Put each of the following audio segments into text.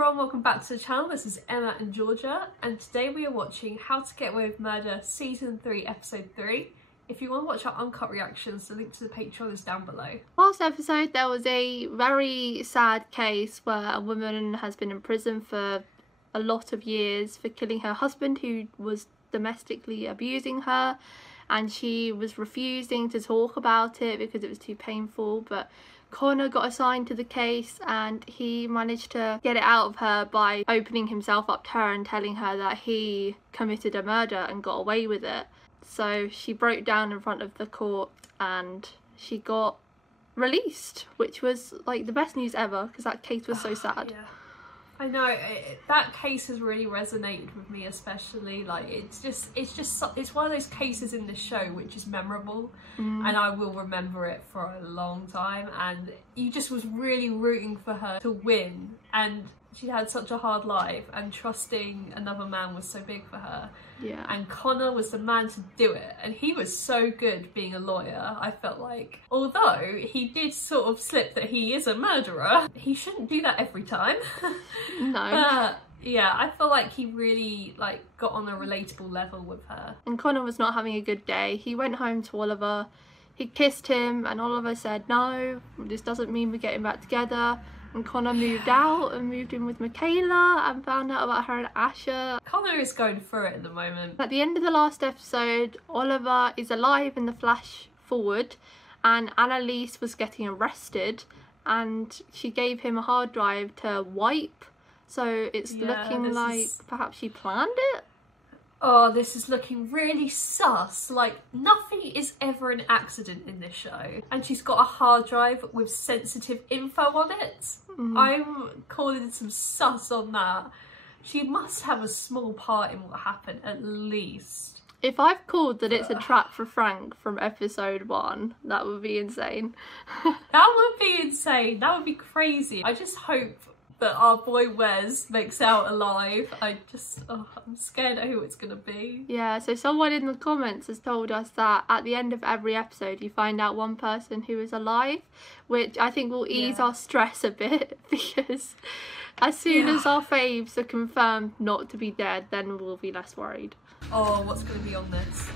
everyone, welcome back to the channel. This is Emma and Georgia, and today we are watching How to Get Away with Murder Season 3 Episode 3. If you want to watch our uncut reactions, the link to the Patreon is down below. Last episode there was a very sad case where a woman has been in prison for a lot of years for killing her husband who was domestically abusing her, and she was refusing to talk about it because it was too painful, but Connor got assigned to the case and he managed to get it out of her by opening himself up to her and telling her that he committed a murder and got away with it. So she broke down in front of the court and she got released, which was like the best news ever because that case was so sad. Yeah. I know, that case has really resonated with me, especially. Like, it's one of those cases in the show which is memorable, and I will remember it for a long time. And you just was really rooting for her to win, and she had such a hard life, and trusting another man was so big for her. Yeah. And Connor was the man to do it, and he was so good being a lawyer. I felt like, although he did sort of slip that he is a murderer, he shouldn't do that every time. No. But yeah, I feel like he really got on a relatable level with her. And Connor was not having a good day. He went home to Oliver, he kissed him, and Oliver said, no, this doesn't mean we're getting back together. And Connor moved out and moved in with Michaela and found out about her and Asher. Connor is going through it at the moment. At the end of the last episode, Oliver is alive in the flash forward, and Annalise was getting arrested, and she gave him a hard drive to wipe. So it's looking like perhaps she planned it. Oh, this is looking really sus. Like, nothing is ever an accident in this show. And she's got a hard drive with sensitive info on it. I'm calling some sus on that. She must have a small part in what happened, at least. If I've called that it's a trap for Frank from episode 1, that would be insane. That would be insane. That would be crazy. I just hope that our boy Wes makes out alive. I'm scared of who it's gonna be. Yeah, so someone in the comments has told us that at the end of every episode you find out one person who is alive, which I think will ease our stress a bit, because as soon as our faves are confirmed not to be dead, then we'll be less worried. Oh, what's gonna be on this?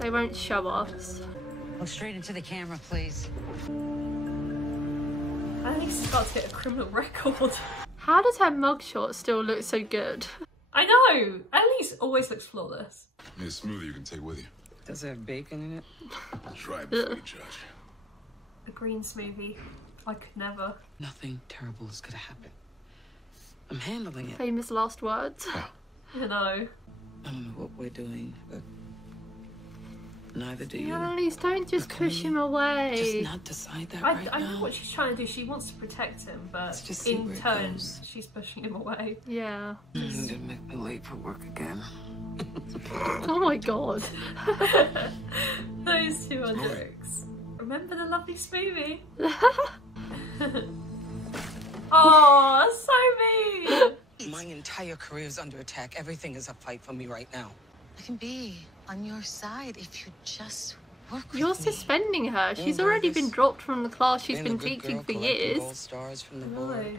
They won't show us. Look straight into the camera, please. I think she's about to hit a criminal record. How does her mugshot still look so good? I know! Annalise always looks flawless. It's a smoothie you can take with you. Does it have bacon in it? Try it before you judge. A green smoothie. I could never. Nothing terrible is gonna happen. I'm handling it. Famous last words. You know. I don't know what we're doing, but neither do you. Annalise, don't just push him away. Just not decide that right I now. know what she's trying to do. She wants to protect him, but just in turn, she's pushing him away. Yeah. You're gonna make me late for work again. Oh my god. Those two are jokes. Remember the lovely smoothie? Oh, that's so mean. My entire career is under attack. Everything is a fight for me right now. I can be on your side if you just work with You're me. suspending her. She's already been dropped from the class she's been teaching for years. Gold stars from the No. board.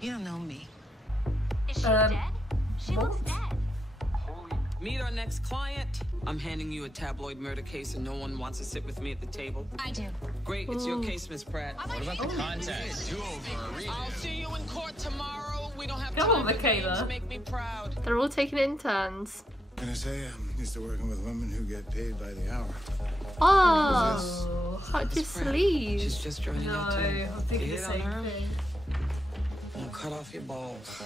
You don't know me. Is she dead? She looks what? dead. Meet our next client. I'm handing you a tabloid murder case and no one wants to sit with me at the table. I do. Great, it's your case, Miss Pratt. What about the Context. I'll see you in court tomorrow. We don't have Come on, time for Michaela. games. Make me proud. They're all taking it in turns. Can I say I'm used to working with women who get paid by the hour. Oh, such a Miss Pratt, sleeve. She's just joining No, out too. I'm thinking You the hit on same her? thing. I'll cut off your balls.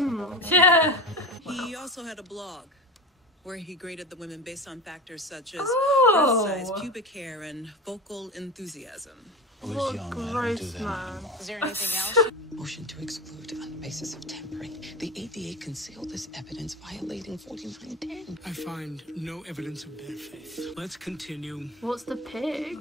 Yeah. He also had a blog where he graded the women based on factors such as Oh. breast size, pubic hair, and vocal enthusiasm. What a gross man. Is there anything else? Motion to exclude on the basis of tampering. The ADA concealed this evidence violating 4910. I find no evidence of bad faith. Let's continue. What's the pig?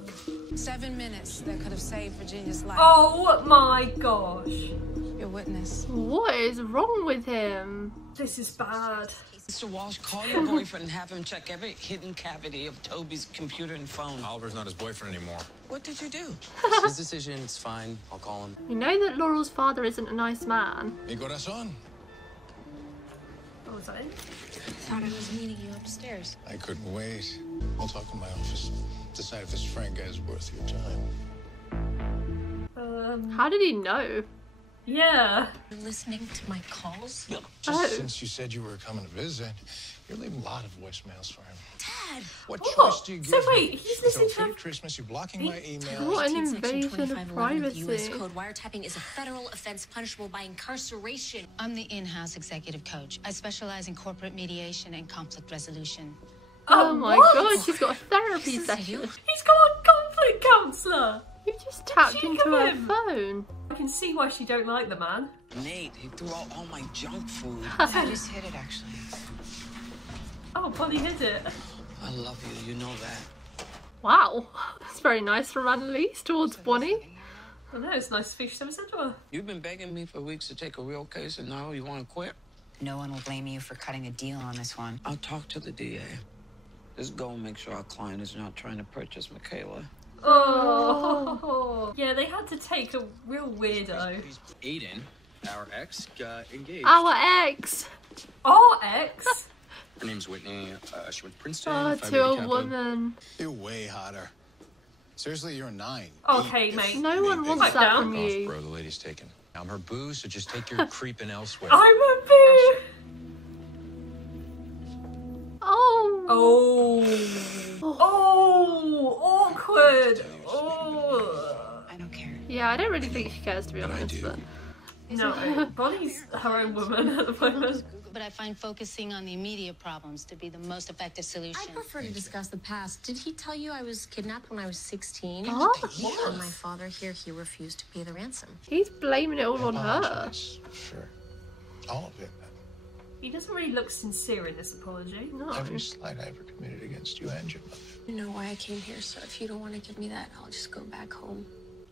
7 minutes that could have saved Virginia's life. Oh my gosh. It a witness. What is wrong with him? This is bad. Mr. Walsh, call your boyfriend and have him check every hidden cavity of Toby's computer and phone. Oliver's not his boyfriend anymore. What did you do? It's his decision. It's fine. I'll call him. You know that Laurel's father isn't a nice man. Mi corazón. What was that? Thought I was meeting you upstairs. I couldn't wait. I'll talk in my office. Decide if this Frank guy is worth your time. How did he know? Yeah. You're listening to my calls? Just Oh. since you said you were coming to visit, you're leaving a lot of voicemails for him. Dad! What Oh, choice do you give so me? wait, he's listening So to- for Christmas, you're blocking my emails. What an 18 Section invasion 2511 of of the U.S. privacy. Code. Wiretapping is a federal offense punishable by incarceration. I'm the in-house executive coach. I specialize in corporate mediation and conflict resolution. Oh my what? god, she's got a therapy This is session. you. He's got a conflict counsellor. You just tapped She into give her him. phone. I can see why she don't like the man. Nate, he threw out all my junk food. I just hit it, actually. Oh, Bonnie hid it. I love you, you know that. Wow, that's very nice from Annalise towards Bonnie. I know, it's nice speech never said to her. You've been begging me for weeks to take a real case, and now you want to quit? No one will blame you for cutting a deal on this one. I'll talk to the DA. Just go and make sure our client is not trying to purchase Michaela. Oh. Yeah, they had to take a real weirdo. Aiden, our ex, got engaged. Our ex! Our ex? Her name's Whitney. She went to Princeton. Oh, Phi to Beta a Kappa. woman. You're way hotter. Seriously, you're a 9. Okay, 8. mate. No one wants Pipe that down. from Off, you. bro. The lady's taken. I'm her boo, so just take your creeping elsewhere. I'm a boo! Oh! Oh. Oh, awkward. Oh. I don't care. Yeah, I don't really think she cares, to be But I honest. do. But No, Bonnie's her own woman at the moment. But I find focusing on the immediate problems to be the most effective solution. I prefer to discuss the past. Did he tell you I was kidnapped when I was 16? Huh? And my father here, he refused to pay the ransom. he's blaming it all on her. Apologize. Sure. All of it. He doesn't really look sincere in this apology. No. Every slight I ever committed against you and your mother. You know why I came here, so if you don't want to give me that, I'll just go back home.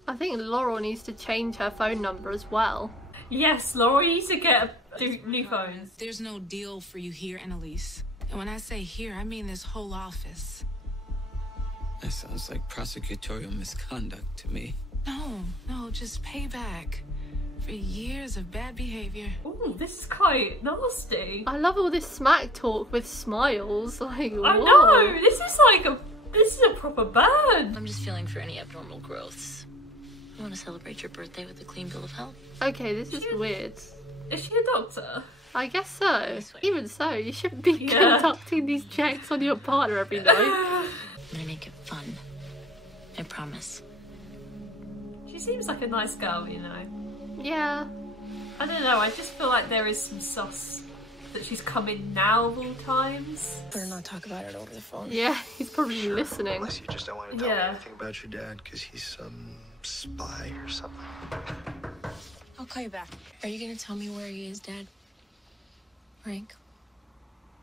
I think Laurel needs to change her phone number as well. Yes, Laura, you need to get a new phone. There's no deal for you here, Annalise. And when I say here, I mean this whole office. That sounds like prosecutorial misconduct to me. No, just payback for years of bad behavior. Ooh, this is quite nasty. I love all this smack talk with smiles. Like, I whoa. know, this is a proper burn. I'm just feeling for any abnormal growths. I want to celebrate your birthday with a clean bill of health. Okay, this is weird. Is she a doctor? I guess so. Even so, you shouldn't be Yeah. conducting these checks on your partner every night. I'm gonna make it fun. I promise. She seems like a nice girl, you know. Yeah. I don't know, I just feel like there is some sauce that she's come in now of all times. Better not talk about it over the phone. Yeah, he's probably listening. Unless you just don't want to tell me Yeah. anything about your dad because he's some spy or something. I'll call you back. Are you gonna tell me where he is, Dad? Frank?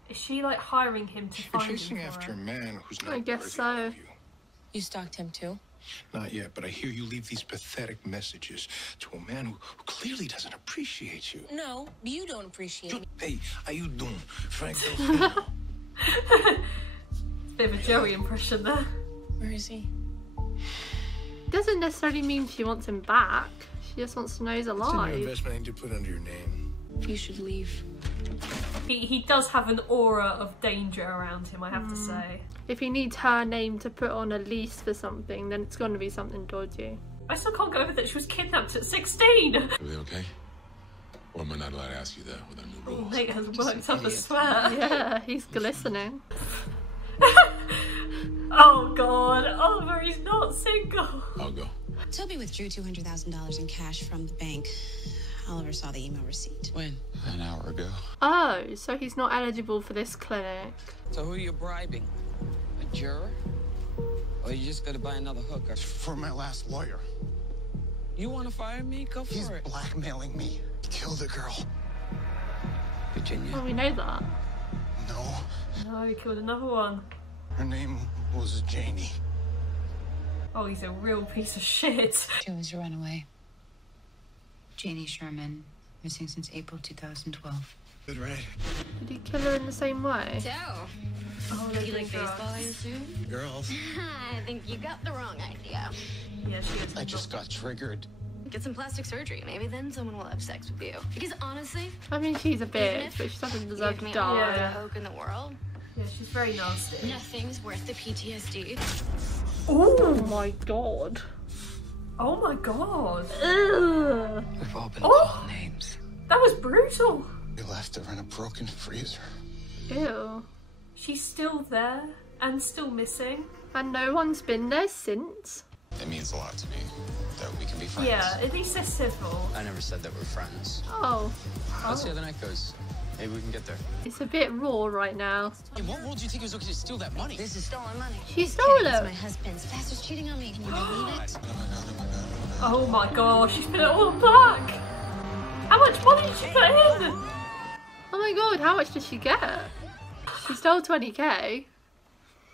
Is she like hiring him to You're find chasing him for after her? a man who's not I guess worthy so. of you. You stalked him too? Not yet, but I hear you leave these pathetic messages to a man who clearly doesn't appreciate you. No, you don't appreciate me. Hey, how you doing, Frank? Bit of a Joey impression there. Where is he? Doesn't necessarily mean she wants him back. She just wants to know he's It's in your alive. investment I need to put under your name. You should leave. He does have an aura of danger around him, I have to say. If he needs her name to put on a lease for something, then it's going to be something dodgy. I still can't get over that she was kidnapped at 16. Everything okay? Or am I not allowed to ask you that with our new rules? Nate has worked up a sweat. Yeah, he's glistening. Oh god, Oliver, he's not single. I'll go. Toby withdrew $200,000 in cash from the bank. Oliver saw the email receipt. When? An hour ago. Oh, so he's not eligible for this clinic. So who are you bribing? A juror? Or you just gonna buy another hooker? For my last lawyer. You wanna fire me? Go for He's it. blackmailing me. He killed a girl. Virginia. Well, we know that. No, No, he killed another one. her name was Janie. Oh, he's a real piece of shit. She was your runaway. Janie Sherman, missing since April 2012. Good, right? Did he kill her in the same way? So, you like baseball, I assume? Girls. I think you got the wrong idea. Yeah, she is. I just got triggered. Get some plastic surgery. Maybe then someone will have sex with you. Because honestly, I mean, she's a bitch, but she doesn't deserve to all the die. hope in the world. Yeah, she's very nasty. Nothing's worth the PTSD. Oh my god. Oh my god. Ugh. We've all been called names. That was brutal. We left her in a broken freezer. Ew. She's still there and still missing. And no one's been there since. It means a lot to me that we can be friends. Yeah, at least they're civil. I never said that we're friends. Oh. Let's see how the night goes. Maybe we can get there. It's a bit raw right now. In what world do you think it was okay to steal that money? This is stolen money. She stole It's it. my husband's. Faster's cheating on me. Can you believe it? Oh my god, she's put it all back. How much money did she put in? Oh my god, how much did she get? She stole 20k.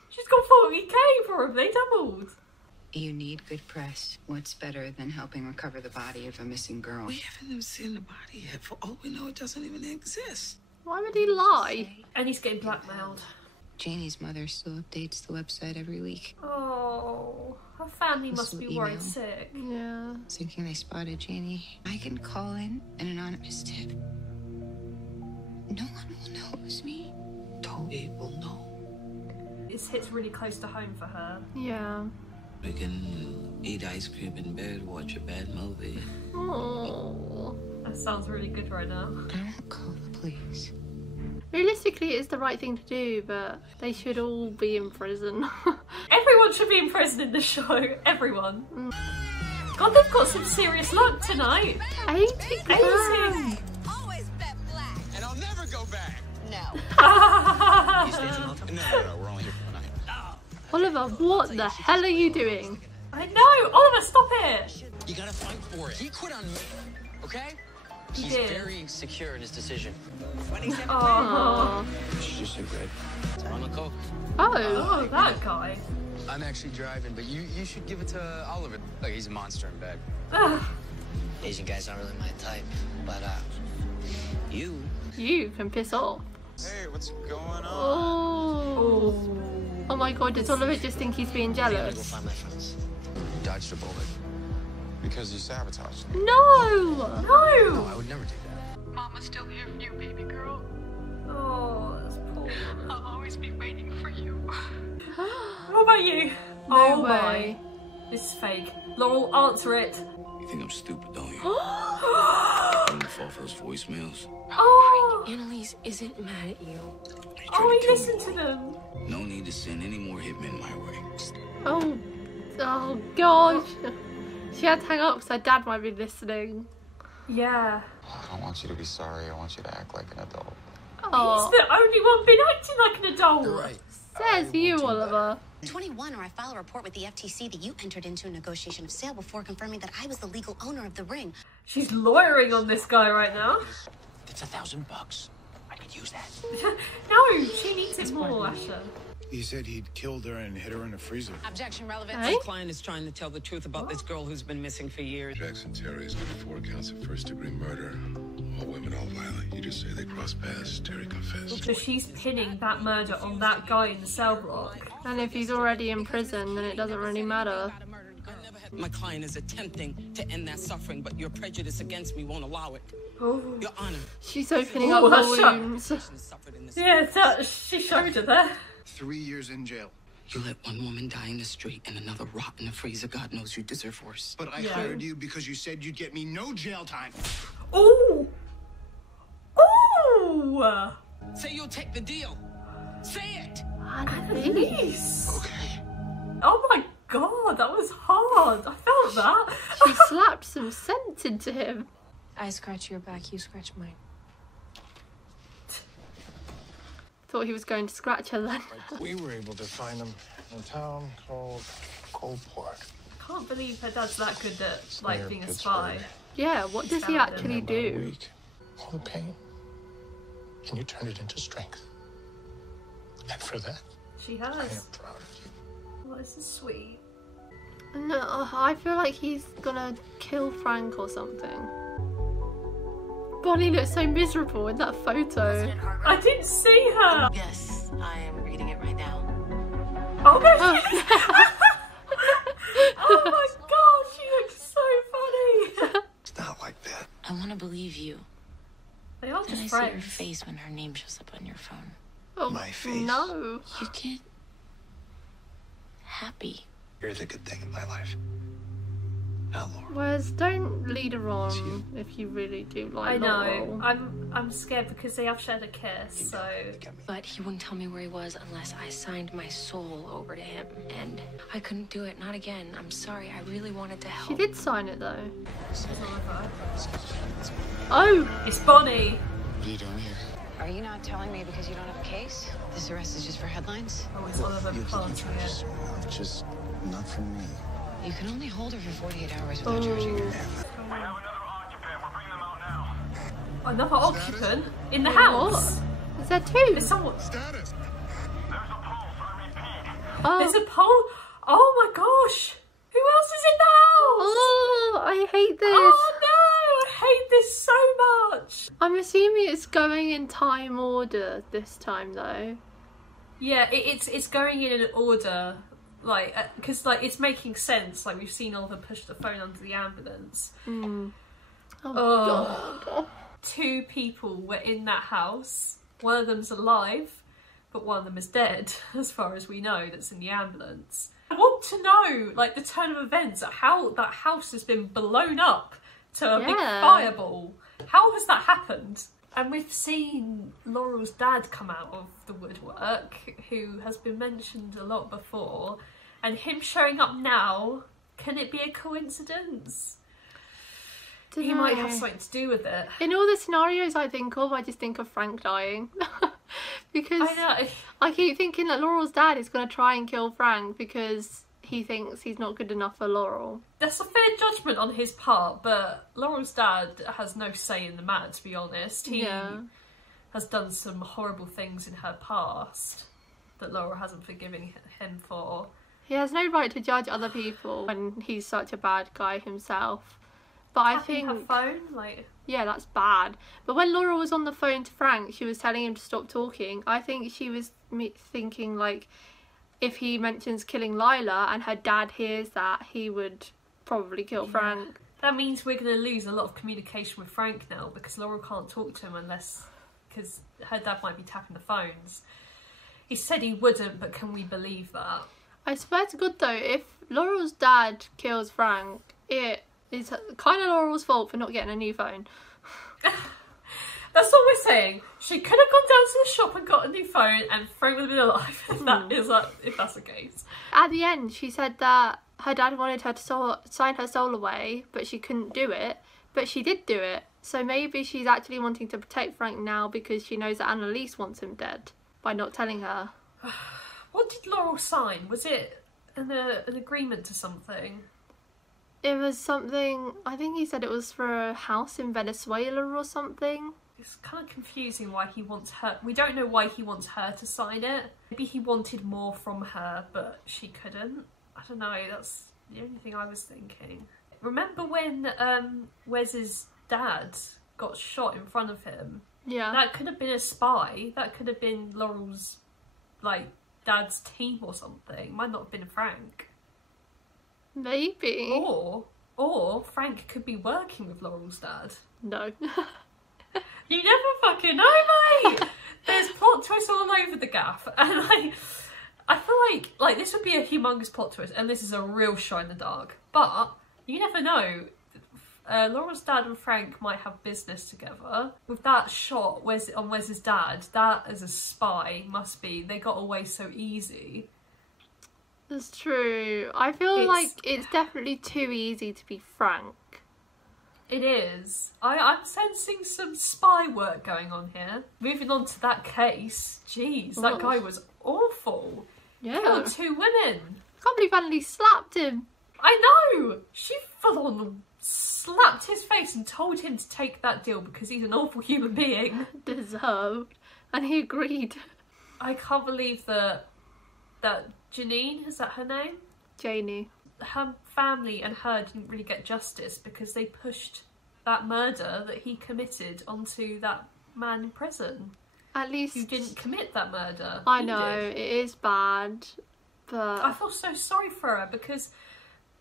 She's got 40k probably, doubled. You need good press. What's better than helping recover the body of a missing girl? We haven't even seen the body yet. For all we know, it doesn't even exist. Why would he lie? And he's getting blackmailed. Janie's mother still updates the website every week. Oh, her family must be worried Email. sick. Yeah. Thinking they spotted Janie. I can call in an anonymous tip. No one will know it was me. Toby will know. This hits really close to home for her. Yeah. We can eat ice cream in bed, watch a bad movie. Oh. That sounds really good right now. I won't call the police. Realistically, it's the right thing to do, but they should all be in prison. Everyone should be in prison in the show. Everyone. God, they've got some serious luck tonight. 80 grand. Always bet black. And I'll never go back. No. No, we're only here for the night. Oliver, what the hell are you doing? I know. Oliver, stop it. You gotta fight for it. He quit on me, okay? He He's did. very secure in his decision. Oh. She's so good. On the coke. Oh, that guy. I'm actually driving, but you should give it to Oliver. Look, he's a monster in bed. Ugh. Asian guys aren't really my type, but You can piss off. Hey, what's going on? Oh. Oh my god, does Oliver just think he's being I gotta go jealous? find my friends. Dodged a bullet. Because you sabotaged him. No! No, I would never do that. Mama's still here for you, baby girl. Oh, that's poor. I'll always be waiting for you. What about you? No oh way. my. This is fake. Laurel, answer it. You think I'm stupid, don't you? I'm gonna fall for those voicemails. Oh, Annalise isn't mad at you. oh, he listened to them. No need to send any more hitmen my way. Oh. Oh gosh. She had to hang up because her dad might be listening. Yeah. I don't want you to be sorry. I want you to act like an adult. Oh. He's the only one been acting like an adult. You're right. Says you, Oliver. 21, or I file a report with the FTC that you entered into a negotiation of sale before confirming that I was the legal owner of the ring. She's lawyering on this guy right now. It's $1,000. I could use that. No, she needs it more, Asher. He said he'd killed her and hid her in a freezer. Objection relevant. Hey? My client is trying to tell the truth about this girl who's been missing for years. Jackson Terry's got 4 counts of first-degree murder. All women, all violent. You just say they crossed paths. Terry confessed. So she's pinning that murder on that guy in the cell block. And if he's already in prison, then it doesn't really matter. My client is attempting to end that suffering, but your prejudice against me won't allow it. Oh. Your Honor. She's opening Oh, up her hush up. wounds. Yeah, that, she showed her there. 3 years in jail. You let one woman die in the street and another rot in the freezer. God knows you deserve worse. But I hired you because you said you'd get me no jail time. Oh! Oh! Say you'll take the deal. Say it. Annalise. Okay. Oh my god, that was hard. I felt that. She slapped some sense into him. I scratch your back, you scratch mine. Thought he was going to scratch her then. We were able to find them in a town called Coldport. Can't believe her dad's that good at like being a spy. Yeah, what does he actually do? All the pain. And you turned it into strength. And for that, She I am has. proud of you. Oh, this is sweet. No, I feel like he's gonna kill Frank or something. Bonnie looks so miserable in that photo. I didn't see her. Yes, I am reading it right now. Oh no! Oh my god, she looks so funny. It's not like that. I want to believe you. They are Then just I see your friends. face when her name shows up on your phone. Oh, My face. no. You get happy. You're the good thing in my life. Now, Laurel. Whereas, don't lead her on if you really do like I know. Laurel. I'm scared because they have shared a kiss, so... But he wouldn't tell me where he was unless I signed my soul over to him. And I couldn't do it, not again. I'm sorry, I really wanted to help. She did sign it though. Oh! It's Bonnie! What are you doing here? Are you not telling me because you don't have a case? This arrest is just for headlines? Oh, it's Oliver planting it. Just not for me. You can only hold her for 48 hours without charging her. Another occupant in the house? Is there two? There's someone... Oh. There's a pole? Oh my gosh! Who else is in the house? Oh, I hate this. Oh no! I hate this so much! I'm assuming it's going in time order this time though. Yeah, it's going in an order, like, because like it's making sense. Like we've seen Oliver push the phone under the ambulance. Mm. Oh, God. 2 people were in that house. One of them's alive, but one of them is dead, as far as we know. That's in the ambulance. I want to know, like, the turn of events, how that house has been blown up to a big fireball. How has that happened? And we've seen Laurel's dad come out of the woodwork, who has been mentioned a lot before, and him showing up now, can it be a coincidence? He might have something to do with it. In all the scenarios I think of, I just think of Frank dying. Because I know. I keep thinking that Laurel's dad is going to try and kill Frank because he thinks he's not good enough for Laurel. That's a fair judgment on his part, but Laurel's dad has no say in the matter, to be honest. He has done some horrible things in her past that Laurel hasn't forgiven him for. He has no right to judge other people when he's such a bad guy himself. But I think her phone, like, yeah, that's bad. But when Laurel was on the phone to Frank, she was telling him to stop talking. I think she was thinking, like, if he mentions killing Lila and her dad hears that, he would probably kill Frank. That means we're going to lose a lot of communication with Frank now, because Laurel can't talk to him unless, because her dad might be tapping the phones. He said he wouldn't, but can we believe that? I swear to God though, if Laurel's dad kills Frank, it is kind of Laurel's fault for not getting a new phone. That's what we're saying. She could have gone down to the shop and got a new phone, and Frank would have been alive if that's the case. At the end, she said that her dad wanted her to sign her soul away, but she couldn't do it. But she did do it. So maybe she's actually wanting to protect Frank now because she knows that Annalise wants him dead by not telling her. What did Laurel sign? Was it an agreement to something? It was something, I think he said it was for a house in Venezuela or something. It's kind of confusing why he wants her. We don't know why he wants her to sign it. Maybe he wanted more from her, but she couldn't. I don't know, that's the only thing I was thinking. Remember when Wes's dad got shot in front of him? Yeah. That could have been a spy. That could have been Laurel's, like, dad's team or something. Might not have been Frank. Maybe. Or Frank could be working with Laurel's dad. No. You never fucking know, mate! There's plot twists all over the gaff. And I feel like this would be a humongous plot twist, and this is a real shot in the dark. But you never know. Laurel's dad and Frank might have business together. With that shot on Wes's dad, that as a spy must be, they got away so easy. That's true. I feel like it's definitely too easy to be Frank. It is. I'm sensing some spy work going on here. Moving on to that case. Jeez, that guy was awful. Yeah. Killed 2 women. I can't believe Annalise slapped him. I know! She full on slapped his face and told him to take that deal because he's an awful human being. Deserved. And he agreed. I can't believe that Janine, is that her name? Janie. Her family and her didn't really get justice because they pushed that murder that he committed onto that man in prison. At least who didn't commit that murder. I know, it is bad, but I feel so sorry for her because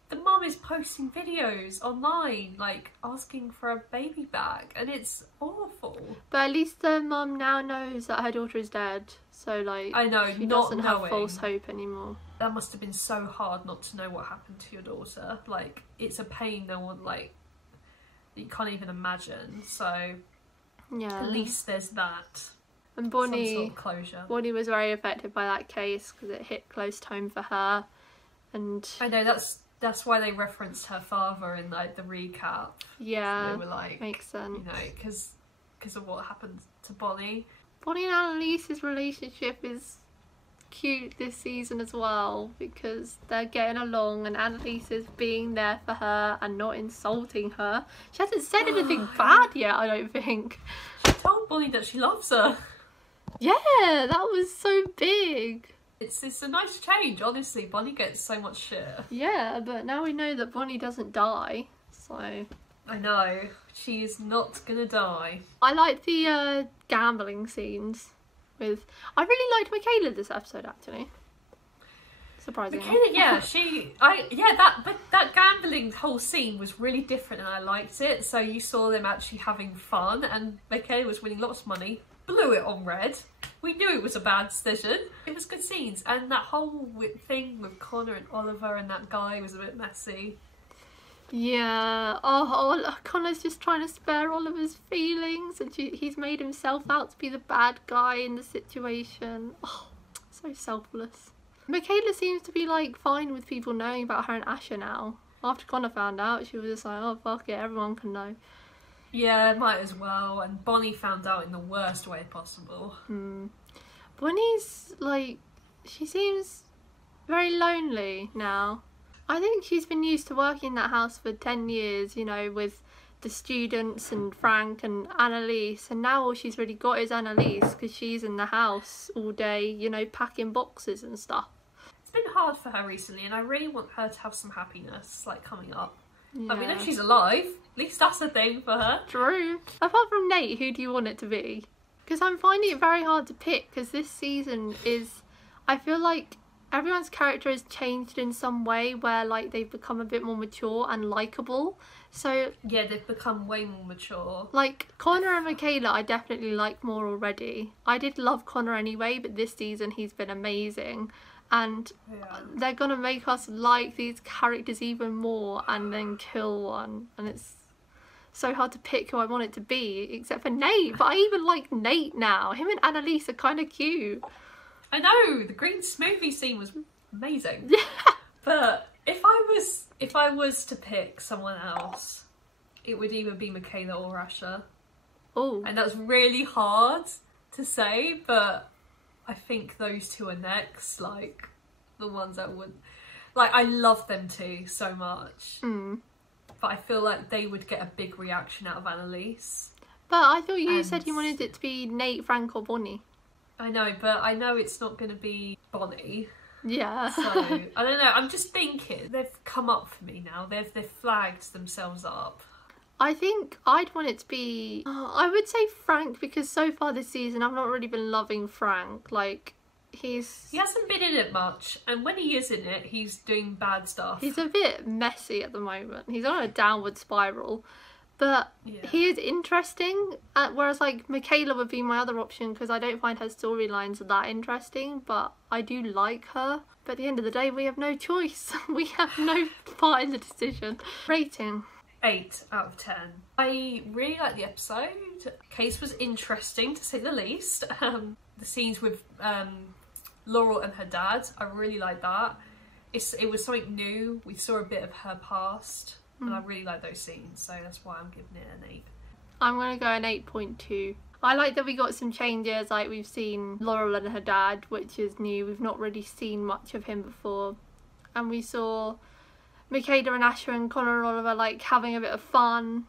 the mum is posting videos online, like, asking for a baby back, and it's awful. But at least the mum now knows that her daughter is dead, so, like, I know, she not doesn't have false hope anymore. That must have been so hard not to know what happened to your daughter. Like, it's a pain no one, like, you can't even imagine, so yeah. At least there's that. And Bonnie, some sort of closure. Bonnie was very affected by that case because it hit close to home for her. And I know, that's why they referenced her father in, like, the recap. Yeah, they were like, makes sense. You know, because of what happened to Bonnie. Bonnie and Annalise's relationship is cute this season as well because they're getting along and Annalise is being there for her and not insulting her. She hasn't said anything bad yet, I don't think. She told Bonnie that she loves her. Yeah, that was so big. It's a nice change, honestly. Bonnie gets so much shit. Yeah, but now we know that Bonnie doesn't die, so... I know. She is not gonna die. I like the gambling scenes with... I really liked Michaela this episode, actually. Surprisingly. Michaela, yeah, that gambling whole scene was really different and I liked it. So you saw them actually having fun and Michaela was winning lots of money. Blew it on red. We knew it was a bad decision. It was good scenes, and that whole thing with Connor and Oliver and that guy was a bit messy. Yeah. Connor's just trying to spare Oliver's feelings, and he's made himself out to be the bad guy in the situation. Oh, so selfless. Michaela seems to be like fine with people knowing about her and Asher now. After Connor found out, she was just like, oh fuck it, everyone can know. Yeah, might as well. And Bonnie found out in the worst way possible. Bonnie's, like, she seems very lonely now. I think she's been used to working in that house for 10 years, you know, with the students and Frank and Annalise. And now all she's really got is Annalise because she's in the house all day, you know, packing boxes and stuff. It's been hard for her recently and I really want her to have some happiness, like, coming up. Yeah. Like, we know she's alive. At least that's a thing for her. True. Apart from Nate, who do you want it to be? Because I'm finding it very hard to pick because this season is... I feel like everyone's character has changed in some way where, like, they've become a bit more mature and likeable. So... yeah, they've become way more mature. Like, Connor and Michaela I definitely like more already. I did love Connor anyway, but this season he's been amazing. And they're gonna make us like these characters even more and then kill one, and it's so hard to pick who I want it to be except for Nate. But I even like Nate now. Him and Annalise are kind of cute. I know, the green smoothie scene was amazing. Yeah. But if I was to pick someone else, it would either be Michaela or Asher. Oh. And that's really hard to say, but I think those two are next, like, the ones that would... Like, I love them too so much. But I feel like they would get a big reaction out of Annalise. But I thought you said you wanted it to be Nate, Frank or Bonnie. I know, but I know it's not going to be Bonnie. Yeah. So, I don't know, I'm just thinking, they've come up for me now. They've flagged themselves up. I think I'd want it to be... I would say Frank, because so far this season I've not really been loving Frank. Like, he hasn't been in it much, and when he is in it, he's doing bad stuff. He's a bit messy at the moment. He's on a downward spiral. But he is interesting, whereas, like, Michaela would be my other option because I don't find her storylines that interesting, but I do like her. But at the end of the day, we have no choice. We have no part in the decision. Rating. 8 out of 10. I really liked the episode. Case was interesting to say the least. The scenes with Laurel and her dad, I really liked that. It was something new. We saw a bit of her past and I really like those scenes, so that's why I'm giving it an 8. I'm going to go an 8.2. I like that we got some changes, like we've seen Laurel and her dad, which is new. We've not really seen much of him before. And we saw Michaela and Asher and Connor and Oliver, like, having a bit of fun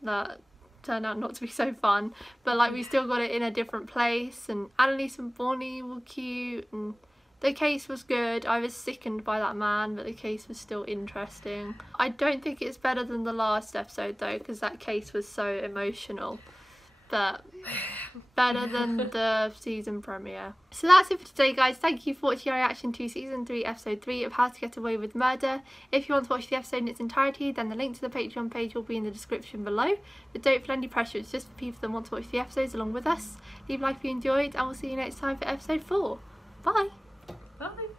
that turned out not to be so fun, but, like, we still got it in a different place. And Annalise and Bonnie were cute, and The case was good. I was sickened by that man, but the case was still interesting. I don't think it's better than the last episode though, because that case was so emotional. But better than the season premiere. So that's it for today, guys. Thank you for watching our reaction to season 3 episode 3 of How to Get Away with Murder. If you want to watch the episode in its entirety, then the link to the Patreon page will be in the description below. But don't feel any pressure, it's just for people that want to watch the episodes along with us. Leave a like if you enjoyed, and we'll see you next time for episode 4. Bye. Bye.